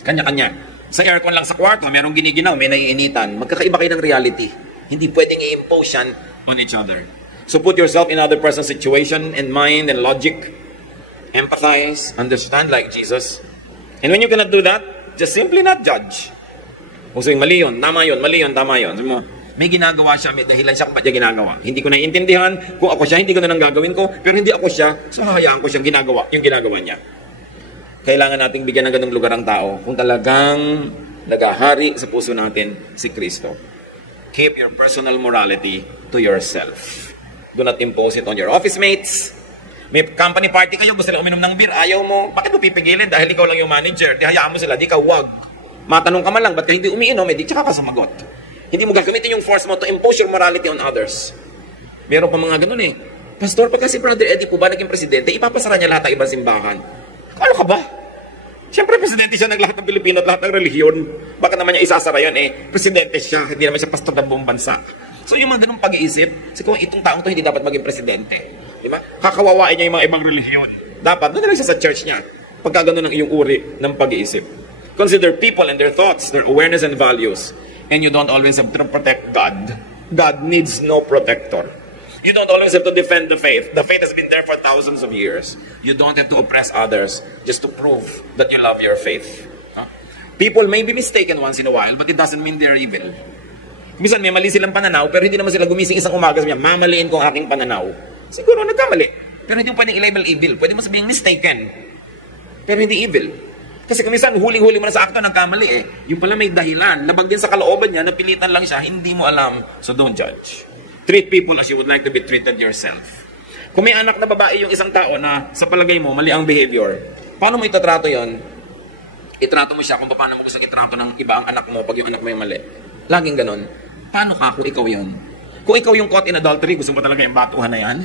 Kanya-kanya. Sa aircon lang sa kwarto, merong giniginaw, may naiinitan. Magkakaiba kayo ng reality. Hindi pwedeng i-impose yan on each other. So put yourself in other person's situation and mind and logic. Empathize, understand like Jesus. And when you cannot do that, just simply not judge. Kung sabihin, mali yun, tama yun. Sabi mo, may ginagawa siya, may dahilan siya kung ba't niya ginagawa. Hindi ko naiintindihan, kung ako siya, hindi ko na nang gagawin ko, pero hindi ako siya, so hahayaan ko siyang yung ginagawa niya. Kailangan nating bigyan ng ganung lugar ang tao kung talagang nagahari sa puso natin si Kristo. Keep your personal morality to yourself. Do not impose it on your office mates. May company party kayo, gusto nila uminom ng beer, ayaw mo, bakit mo pipigilin? Dahil ikaw lang yung manager, di hayaan mo sila, di ka wag. Matanong ka man lang, ba't ka hindi umiinom, di tsaka ka sumagot. Hindi mo gagamitin yung force mo to impose your morality on others. Meron pa mga ganun eh. Pastor, pagka si Brother Eddie po ba naging presidente, ipapasara niya lahat ng ibang simbahan. Ano ka ba? Siyempre, presidente siya ng lahat ng Pilipino at lahat ng relihiyon. Baka naman niya isasara yun eh. Presidente siya, hindi naman siya pastor ng buong bansa. So yung mga ganung pag-iisip, kung itong taong to hindi dapat maging presidente. Di ba? Kakawawain niya yung mga ibang relihiyon. Dapat, doon na lang siya sa church niya. Pagka ganun ang iyong uri ng pag-iisip. Consider people and their thoughts, their awareness and values. And you don't always have to protect God. God needs no protector. You don't always have to defend the faith. The faith has been there for thousands of years. You don't have to oppress others just to prove that you love your faith. Huh? People may be mistaken once in a while, but it doesn't mean they're evil. Minsan may mali silang pananaw, pero hindi naman sila gumising isang umaga sabi niya, mamaliin ko ang aking pananaw. Siguro nagkamali. Pero hindi mo pwedeng i-label evil. Pwede mo sabihin mistaken. Pero hindi evil. Kasi minsan huling-huli mo na sa akto nagkamali eh. Yung pala may dahilan. Labag din sa kalooban niya, napilitan lang siya, hindi mo alam. So don't judge. Treat people as you would like to be treated yourself. Kung may anak na babae yung isang tao na sa palagay mo, mali ang behavior, paano mo itatrato yon? Itrato mo siya kung paano mo gusto itrato ng iba ang anak mo pag yung anak mo yung mali. Laging ganon. Paano ka kung ikaw yon? Kung ikaw yung caught in adultery, gusto mo talaga yung batuhan na yan?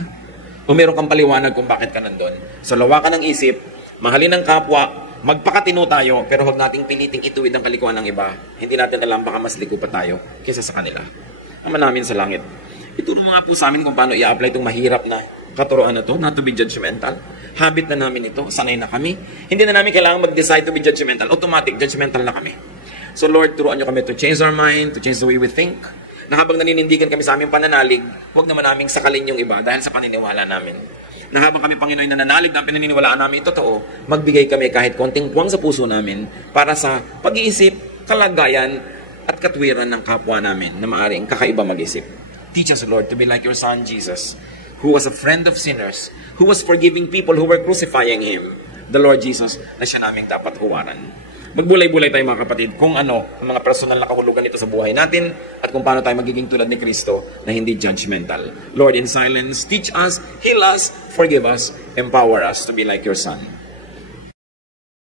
O meron kang paliwanag kung bakit ka nandun? So lawakan ng isip, mahalin ng kapwa, magpakatino tayo, pero huwag nating piliting ituwid ang kalikuan ng iba. Hindi natin alam, baka mas liko pa tayo kaysa sa kanila. Ama namin sa langit, ituro mo nga po sa amin kung paano i-apply itong mahirap na katuroan na to, not to be judgmental. Habit na namin ito, sanay na kami. Hindi na namin kailangan mag-decide to be judgmental. Automatic, judgmental na kami. So Lord, turuan nyo kami to change our mind, to change the way we think. Na habang naninindigan kami sa aming pananalig, huwag naman naming sakalin yung iba dahil sa paniniwala namin. Na habang kami, Panginoon, nananalig na pinaniniwalaan namin totoo, magbigay kami kahit konting puwang sa puso namin para sa pag-iisip, kalagayan, at katwiran ng kapwa namin na maaaring kakaiba mag-isip. Teach us, Lord, to be like your Son, Jesus, who was a friend of sinners, who was forgiving people who were crucifying Him. The Lord Jesus na siya naming dapat huwaran. Magbulay-bulay tayo mga kapatid kung ano ang mga personal na kahulugan nito sa buhay natin at kung paano tayo magiging tulad ni Kristo na hindi judgmental. Lord, in silence, teach us, heal us, forgive us, empower us to be like your Son.